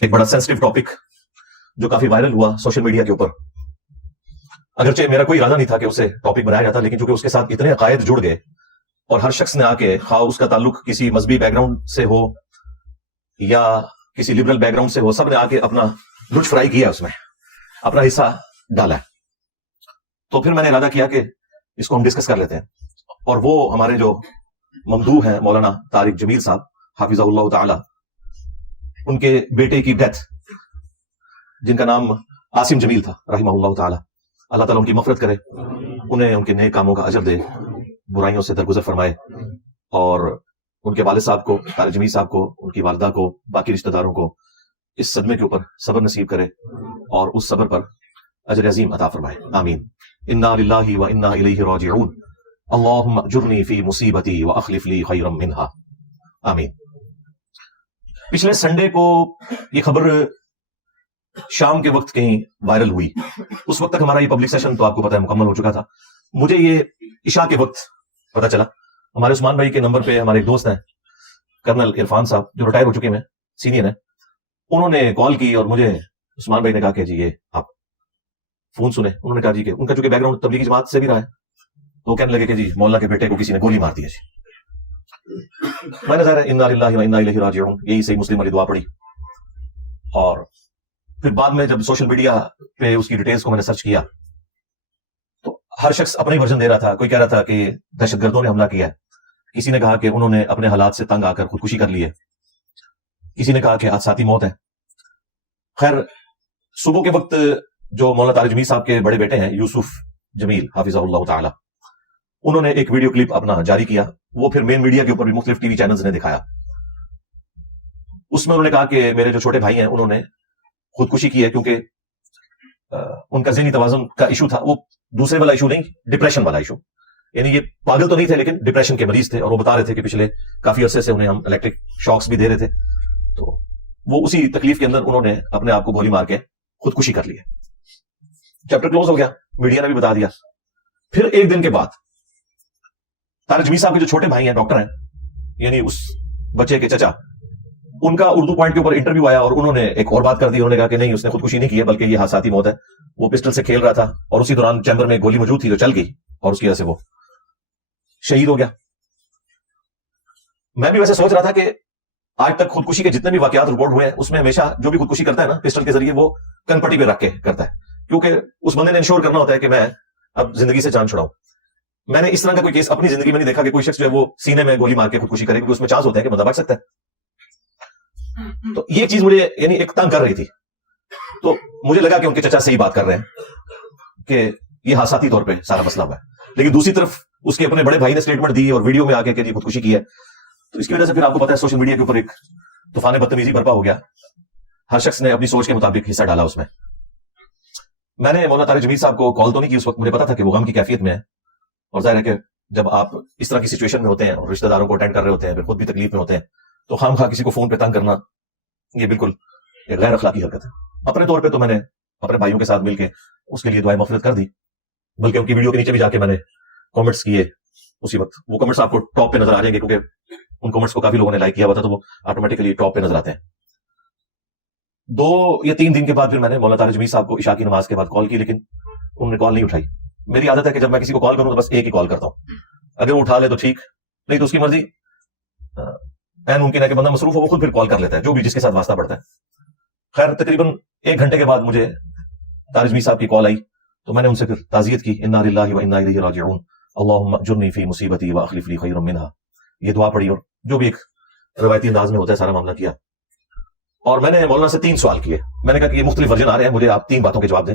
ایک بڑا sensitive topic جو کافی وائرل ہوا سوشل میڈیا کے اوپر. اگرچہ میرا کوئی ارادہ نہیں تھا کہ اسے ٹاپک بنایا جاتا، لیکن چونکہ اس کے ساتھ اتنے عقائد جڑ گئے اور ہر شخص نے آ کے خواہ اس کا تعلق کسی مذہبی بیک گراؤنڈ سے ہو یا کسی لبرل بیک گراؤنڈ سے ہو، سب نے آ کے اپنا لطف فرائی کیا، اس میں اپنا حصہ ڈالا ہے. تو پھر میں نے ارادہ کیا کہ اس کو ہم ڈسکس کر لیتے ہیں. اور وہ ہمارے جو ممدوح ہیں مولانا طارق جمیل صاحب حافظہ اللہ تعالی، ان کے بیٹے کی ڈیتھ جن کا نام عاصم جمیل تھا رحمہ اللہ تعالی، اللہ تعالیٰ ان کی مغفرت کرے، انہیں ان کے نیک کاموں کا اجر دے، برائیوں سے درگزر فرمائے، اور ان کے والد صاحب کو، طارق جمیل صاحب کو، ان کی والدہ کو، باقی رشتہ داروں کو اس صدمے کے اوپر صبر نصیب کرے اور اس صبر پر اجر عظیم عطا فرمائے. آمین. انا للہ و انا الیہ راجعون. اللہم اجرنی فی مصیبتی واخلف لی خیرا منہا. آمین. پچھلے سنڈے کو یہ خبر شام کے وقت کہیں وائرل ہوئی. اس وقت تک ہمارا یہ پبلک سیشن تو آپ کو پتہ ہے مکمل ہو چکا تھا. مجھے یہ عشاء کے وقت پتہ چلا. ہمارے عثمان بھائی کے نمبر پہ ہمارے ایک دوست ہیں کرنل عرفان صاحب، جو ریٹائر ہو چکے ہیں، سینئر ہیں، انہوں نے کال کی اور مجھے عثمان بھائی نے کہا کہ جی یہ آپ فون سنیں. انہوں نے کہا جی کہ ان کا چونکہ بیک گراؤنڈ تبلیغی جماعت سے بھی رہا ہے، تو کہنے لگے کہ جی مولانا کے بیٹے کو کسی نے گولی مار دی ہے. میں نے ظاہر انا للہ و انا الیہ راجعون یہی صحیح مسلم والی دعا پڑھی. اور پھر بعد میں جب سوشل میڈیا پہ اس کی ڈیٹیلز کو میں نے سرچ کیا تو ہر شخص اپنا ہی ورژن دے رہا تھا. کوئی کہہ رہا تھا کہ دہشت گردوں نے حملہ کیا ہے، کسی نے کہا کہ انہوں نے اپنے حالات سے تنگ آ کر خودکشی کر لی ہے، کسی نے کہا کہ حادثاتی موت ہے. خیر، صبح کے وقت جو مولانا طارق جمیل صاحب کے بڑے بیٹے ہیں یوسف جمیل حافظہ اللہ تعالی، انہوں نے ایک ویڈیو کلپ اپنا جاری کیا. وہ پھر مین میڈیا کے اوپر بھی مختلف ٹی وی چینلز نے دکھایا. اس میں انہوں نے کہا کہ میرے جو چھوٹے بھائی ہیں انہوں نے خودکشی کی ہے کیونکہ ان کا ذہنی توازن کا ایشو تھا. وہ دوسرے والا ایشو نہیں، ڈپریشن والا ایشو. یعنی یہ پاگل تو نہیں تھے لیکن ڈپریشن کے مریض تھے، اور وہ بتا رہے تھے کہ پچھلے کافی عرصے سے انہیں ہم الیکٹرک شاکس بھی دے رہے تھے. تو وہ اسی تکلیف کے اندر انہوں نے اپنے آپ کو گولی مار کے خودکشی کر لی ہے. چیپٹر کلوز ہو گیا، میڈیا نے بھی بتا دیا. پھر ایک دن کے بعد طارق جمیل صاحب کے جو چھوٹے بھائی ہیں ڈاکٹر ہیں، یعنی اس بچے کے چچا، ان کا اردو پوائنٹ کے اوپر انٹرویو آیا اور انہوں نے ایک اور بات کر دی. انہوں نے کہا کہ نہیں، اس نے خودکشی نہیں کی ہے بلکہ یہ حادثاتی موت ہے. وہ پسٹل سے کھیل رہا تھا اور اسی دوران چیمبر میں گولی موجود تھی جو چل گئی اور اس کی وجہ سے وہ شہید ہو گیا. میں بھی ویسے سوچ رہا تھا کہ آج تک خودکشی کے جتنے بھی واقعات رپورٹ ہوئے ہیں اس میں ہمیشہ جو بھی خودکشی کرتا ہے نا پسٹل کے ذریعے، وہ کن پٹی پہ رکھ کے کرتا ہے، کیونکہ اس بندے نے انشور کرنا ہوتا ہے کہ میں اب زندگی سے جان چھڑاؤں. میں نے اس طرح کا کوئی کیس اپنی زندگی میں نہیں دیکھا کہ کوئی شخص جو ہے وہ سینے میں گولی مار کے خودکشی کرے، کیونکہ اس میں چانس ہوتا ہے کہ بندہ بچ سکتا ہے. تو یہ چیز مجھے یعنی ایک تنگ کر رہی تھی. تو مجھے لگا کہ ان کے چچا صحیح بات کر رہے ہیں کہ یہ حادثاتی طور پہ سارا مسئلہ ہوا ہے. لیکن دوسری طرف اس کے اپنے بڑے بھائی نے سٹیٹمنٹ دی اور ویڈیو میں آ کے کہ خودکشی کی ہے. تو اس کی وجہ سے پھر آپ کو پتا ہے سوشل میڈیا کے اوپر ایک طوفان بدتمیزی برپا ہو گیا. ہر شخص نے اپنی سوچ کے مطابق حصہ ڈالا اس میں. میں نے مولانا طارق جمیل صاحب کو کال تو نہیں کی اس وقت، مجھے پتا تھا کہ وہ غم کی کیفیت میں ہے. اور ظاہر ہے کہ جب آپ اس طرح کی سچویشن میں ہوتے ہیں اور رشتہ داروں کو اٹینڈ کر رہے ہوتے ہیں، پھر خود بھی تکلیف میں ہوتے ہیں، تو خام خواہ کسی کو فون پہ تنگ کرنا یہ بالکل ایک غیر اخلاقی حرکت ہے. اپنے طور پہ تو میں نے اپنے بھائیوں کے ساتھ مل کے اس کے لیے دعائیں مغفرت کر دی، بلکہ ان کی ویڈیو کے نیچے بھی جا کے میں نے کامنٹس کیے. اسی وقت وہ کامنٹس آپ کو ٹاپ پہ نظر آ جائیں گے کیونکہ ان کامنٹس کو کافی لوگوں نے لائک کیا ہوا تھا، تو وہ آٹومیٹکلی ٹاپ پہ نظر آتے ہیں. 2 یا 3 دن کے بعد پھر میں نے مولانا طارق جمیل صاحب کو عشاء کی نماز کے بعد کال کی، لیکن انہوں نے کال نہیں اٹھائی. میری عادت ہے کہ جب میں کسی کو کال کروں تو بس ایک ہی کال کرتا ہوں، اگر وہ اٹھا لے تو ٹھیک، نہیں تو اس کی مرضی. این ممکن ہے کہ بندہ مصروف ہو، وہ خود پھر کال کر لیتا ہے جو بھی جس کے ساتھ واسطہ پڑتا ہے. خیر، تقریباً 1 گھنٹے کے بعد مجھے طارق جمیل صاحب کی کال آئی تو میں نے ان سے پھر تعزیت کی. انا للہ و انا الیہ راجعون. اللہم اجرنی فی مصیبتی واخلف لی خیرا منہا. یہ دعا پڑھی اور جو بھی ایک روایتی انداز میں ہوتا ہے سارا معاملہ کیا. اور میں نے مولانا سے 3 سوال کیے. میں نے کہا کہ یہ مختلف ورژن آ رہے ہیں، مجھے آپ 3 باتوں کے جواب دیں.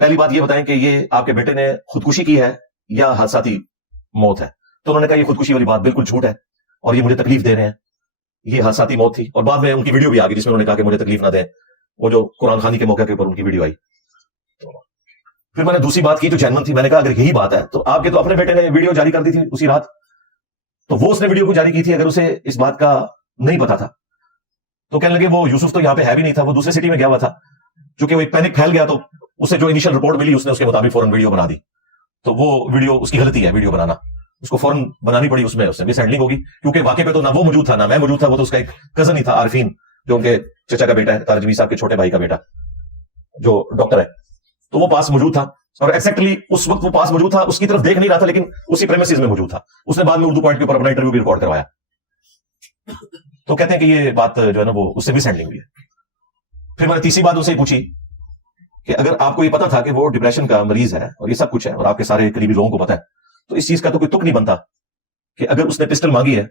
پہلی بات یہ بتائیں کہ یہ آپ کے بیٹے نے خودکشی کی ہے یا حادثاتی موت ہے. تو انہوں نے کہا یہ خودکشی والی بات بالکل جھوٹ ہے اور یہ مجھے تکلیف دے رہے ہیں، یہ حادثاتی موت تھی. اور بعد میں ان کی ویڈیو بھی آ گئی جس میں انہوں نے کہا کہ مجھے تکلیف نہ دیں، وہ جو قرآن خوانی کے موقع کے اوپر ان کی ویڈیو آئی. پھر میں نے دوسری بات کی جو جینون تھی. میں نے کہا اگر یہی بات ہے تو آپ کے تو اپنے بیٹے نے ویڈیو جاری کر دی تھی اسی رات، تو وہ اس نے ویڈیو کو جاری کی تھی اگر اسے اس بات کا نہیں پتا تھا. تو کہنے لگے وہ یوسف تو یہاں پہ ہے بھی نہیں تھا، وہ دوسرے سٹی میں گیا ہوا تھا. چونکہ وہ ایک پینک پھیل گیا تو اسے جو انیشل رپورٹ ملی اس نے اس کے مطابق فوراً ویڈیو بنا دی. تو وہ ویڈیو اس کی غلطی ہے ویڈیو بنانا، اس کو فوراً بنانی پڑی. اس میں مس ہینڈلنگ ہوگی کیونکہ واقعے پہ تو نہ وہ موجود تھا نہ میں موجود تھا. وہ تو اس کا ایک کزن ہی تھا عارفین، جو ان کے چچا کا بیٹا ہے طارق جمیل صاحب کے چھوٹے بھائی کا بیٹا جو ڈاکٹر ہے, تو وہ پاس موجود تھا, اور ایگزیکٹلی اس وقت وہ پاس موجود تھا, اس کی طرف دیکھ نہیں رہا تھا لیکن اسی پریمیسز میں موجود تھا. اس نے بعد میں اردو پوائنٹ کے اوپر اپنا انٹرویو بھی ریکارڈ کروایا. تو کہتے ہیں کہ یہ بات جو ہے نا وہ اس سے مس ہینڈلنگ ہوئی ہے. پھر میں نے تیسری بات ان سے پوچھی کہ اگر آپ کو یہ پتا تھا کہ وہ ڈپریشن کا مریض ہے اور یہ سب کچھ ہے اور آپ کے سارے قریبی لوگوں کو پتا ہے, تو اس چیز کا تو کوئی تک نہیں بنتا کہ اگر اس نے پسٹل مانگی ہے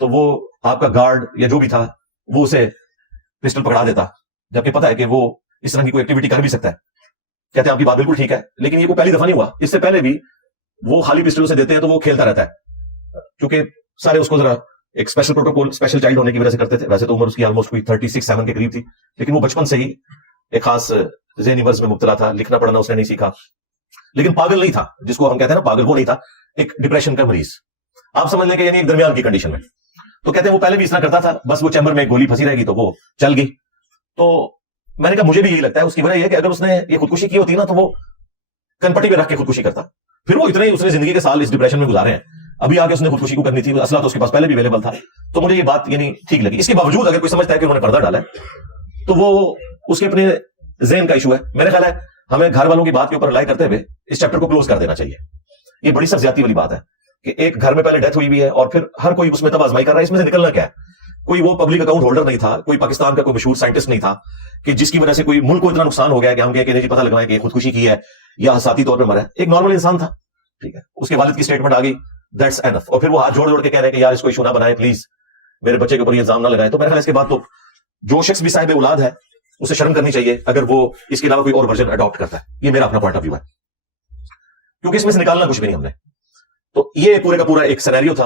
تو وہ آپ کا گارڈ یا جو بھی تھا وہ اسے پسٹل پکڑا دیتا, جبکہ پتا ہے کہ وہ اس طرح کی کوئی ایکٹیویٹی کر بھی سکتا ہے. کہتے ہیں آپ کی بات بالکل ٹھیک ہے, لیکن یہ کوئی پہلی دفعہ نہیں ہوا, اس سے پہلے بھی وہ خالی پسٹلوں سے دیتے ہیں تو وہ کھیلتا رہتا ہے, کیونکہ سارے اس کو ذرا ایک اسپیشل پروٹوکول, اسپیشل چائلڈ ہونے کی وجہ سے کرتے تھے. ویسے تو عمر اس کی آلموسٹ کوئی 36-37 کے قریب تھی, لیکن وہ بچپن سے ہی ایک خاص ذہنی مرض میں مبتلا تھا, لکھنا پڑھنا اس نے نہیں سیکھا, لیکن پاگل نہیں تھا, جس کو ہم کہتے ہیں نا پاگل, وہ نہیں تھا, ایک ڈپریشن کا مریض آپ سمجھ لیں کہ یعنی ایک درمیان کی کنڈیشن میں. تو کہتے ہیں وہ پہلے بھی اس طرح کرتا تھا, بس وہ چیمبر میں گولی پھنسی رہے گی تو وہ چل گئی. تو میں نے کہا مجھے بھی یہی لگتا ہے, اس کی وجہ یہ کہ اگر اس نے یہ خودکشی کی ہوتی نا تو وہ کنپٹی پہ رکھ کے خودکشی کرتا. پھر وہ اتنے ہی اس نے زندگی کے سال اس ڈپریشن میں گزارے ہیں, ابھی آگے اس نے خودکشی کو کرنی تھی, اسلحہ تو اس کے پاس پہلے بھی اویلیبل تھا. تو مجھے یہ بات یعنی ٹھیک لگی. اس کے باوجود اگر کوئی سمجھتا ہے کہ انہوں نے پردہ ڈالا ہے تو وہ اس کے اپنے ذہن کا ایشو ہے. میرے خیال ہے ہمیں گھر والوں کی بات کے اوپر رلائی کرتے ہوئے اس چیپٹر کو کلوز کر دینا چاہیے. یہ بڑی سخت زیادتی والی بات ہے کہ ایک گھر میں پہلے ڈیتھ ہوئی بھی ہے اور پھر ہر کوئی اس میں تب آزمائی کر رہا ہے, اس میں سے نکلنا کیا ہے. کوئی وہ پبلک اکاؤنٹ ہولڈر نہیں تھا, کوئی پاکستان کا کوئی مشہور سائنٹسٹ نہیں تھا کہ جس کی وجہ سے کوئی ملک کو اتنا نقصان ہو گیا کہ ہم کہیں کہ نہیں جی پتہ لگائیں کہ خودکشی کی ہے یا حساسی طور پہ مرا ہے. ایک نارمل انسان تھا, ٹھیک ہے, اس کے والد کی اسٹیٹمنٹ آ گئی, دیٹس اینف. اور پھر وہ ہاتھ جوڑ کے کہہ رہے ہیں کہ یار اس کو ایشو نہ بنائیں پلیز, میرے بچے کے اوپر یہ الزام نہ لگائیں. تو میرے خیال اس کے بعد تو جو شخص بھی صاحب اولاد ہے اسے شرم کرنی چاہیے اگر وہ اس کے علاوہ کوئی اور ورژن اڈاپٹ کرتا ہے. یہ میرا اپنا پوائنٹ آف ویو ہے, کیونکہ اس میں سے نکالنا کچھ بھی نہیں ہم نے. تو یہ پورے کا پورا ایک سینیریو تھا,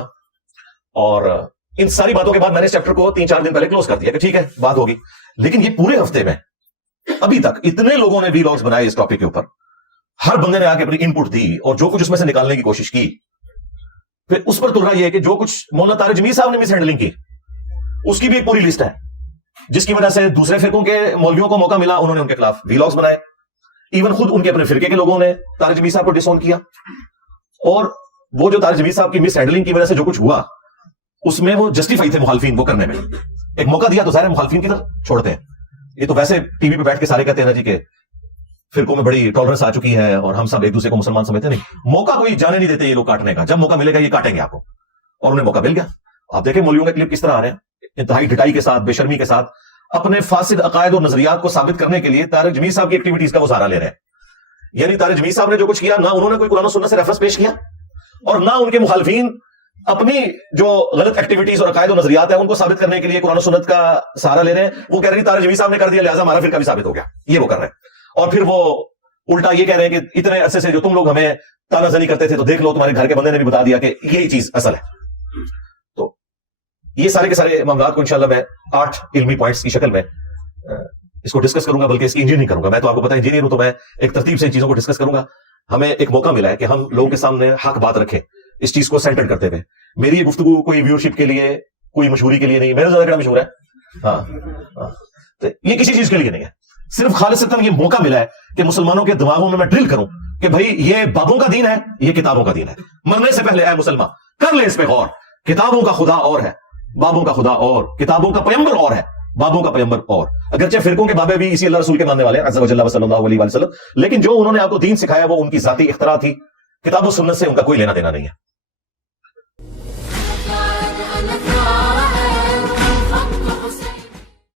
اور ان ساری باتوں کے بعد میں نے اس چیپٹر کو 3-4 دن پہلے کلوز کر دیا کہ ٹھیک ہے بات ہوگی. لیکن یہ پورے ہفتے میں ابھی تک اتنے لوگوں نے ویلاگز بنائے اس ٹاپک کے اوپر, ہر بندے نے آ کے اپنی ان پٹ دی اور جو کچھ اس میں سے نکالنے کی کوشش کی. پھر اس پر تل رہا یہ ہے کہ جو کچھ مولانا طارق جمیل صاحب نے مس ہینڈلنگ کی اس کی بھی ایک پوری لسٹ ہے, جس کی وجہ سے دوسرے فرقوں کے مولویوں کو موقع ملا, انہوں نے ان کے خلاف ویلاگز بنائے. ایون خود ان کے اپنے فرقے کے لوگوں نے طارق جمیل صاحب کو ڈس اون کیا, اور وہ جو طارق جمیل صاحب کی مس ہینڈلنگ کی وجہ سے جو کچھ ہوا اس میں وہ جسٹیفائی تھے مخالفین وہ کرنے میں. ایک موقع دیا تو ظاہر مخالفین کی طرف چھوڑتے ہیں. یہ تو ویسے ٹی وی پہ بیٹھ کے سارے کہتے ہیں نا جی کہ فرقوں میں بڑی ٹالرنس آ چکی ہے اور ہم سب ایک دوسرے کو مسلمان سمجھتے نہیں. موقع کوئی جانے نہیں دیتے یہ لوگ کاٹنے کا, جب موقع ملے گا یہ کاٹیں گے آپ کو, اور انہیں موقع مل گیا. آپ دیکھیں مولویوں کے کلپ کس طرح آ رہے ہیں, انتہائی ڈٹائی کے ساتھ, بے شرمی کے ساتھ, اپنے فاسد عقائد اور نظریات کو ثابت کرنے کے لیے طارق جمیل صاحب کی ایکٹیویٹیز کا وہ سہارا لے رہے ہیں. یعنی طارق جمیل صاحب نے جو کچھ کیا, نہ انہوں نے کوئی قرآن و سنت سے ریفرنس پیش کیا, اور نہ ان کے مخالفین اپنی جو غلط ایکٹیویٹیز اور عقائد و نظریات ہیں ان کو ثابت کرنے کے لیے قرآن و سنت کا سہارا لے رہے ہیں. وہ کہہ رہے ہیں طارق جمیل صاحب نے کر دیا لہٰذا ہمارا فرقہ بھی ثابت ہو گیا, یہ وہ کر رہے ہیں. اور پھر وہ الٹا یہ کہہ رہے ہیں کہ اتنے عرصے سے جو تم لوگ ہمیں تانا زنی کرتے تھے تو دیکھ لو تمہارے گھر کے بندے نے بھی بتا دیا کہ یہی چیز اصل ہے. تو یہ سارے کے سارے معاملات کو انشاءاللہ میں 8 علمی پوائنٹس کی شکل میں اس کو ڈسکس کروں گا, بلکہ اس کی انجینئرنگ کروں گا. میں تو آپ کو پتا انجینئر ہوں تو میں ایک ترتیب سے ان چیزوں کو ڈسکس کروں گا. ہمیں ایک موقع ملا ہے کہ ہم لوگوں کے سامنے حق بات رکھیں اس چیز کو سینٹر کرتے ہوئے. میری یہ گفتگو کوئی ویورشپ کے لیے, کوئی مشہوری کے لیے نہیں, میرا زیادہ مشہور ہے ہاں, تو یہ کسی چیز کے لیے نہیں ہے, صرف خالصتاً یہ موقع ملا ہے کہ مسلمانوں کے دماغوں میں ڈرل کروں کہ بھائی یہ بابوں کا دین ہے, یہ کتابوں کا دین ہے. مرنے سے پہلے اے مسلمان کر لے اس پہ غور, کتابوں کا خدا اور ہے, بابوں کا خدا اور, کتابوں کا پیغمبر اور ہے, بابوں کا پیغمبر اور. اگرچہ فرقوں کے بابے بھی اسی اللہ رسول کے ماننے والے ہیں عز و جل صلی اللہ علیہ وسلم, لیکن جو انہوں نے آپ کو دین سکھایا وہ ان کی ذاتی اختراع تھی, کتاب و سنت سے ان کا کوئی لینا دینا نہیں ہے.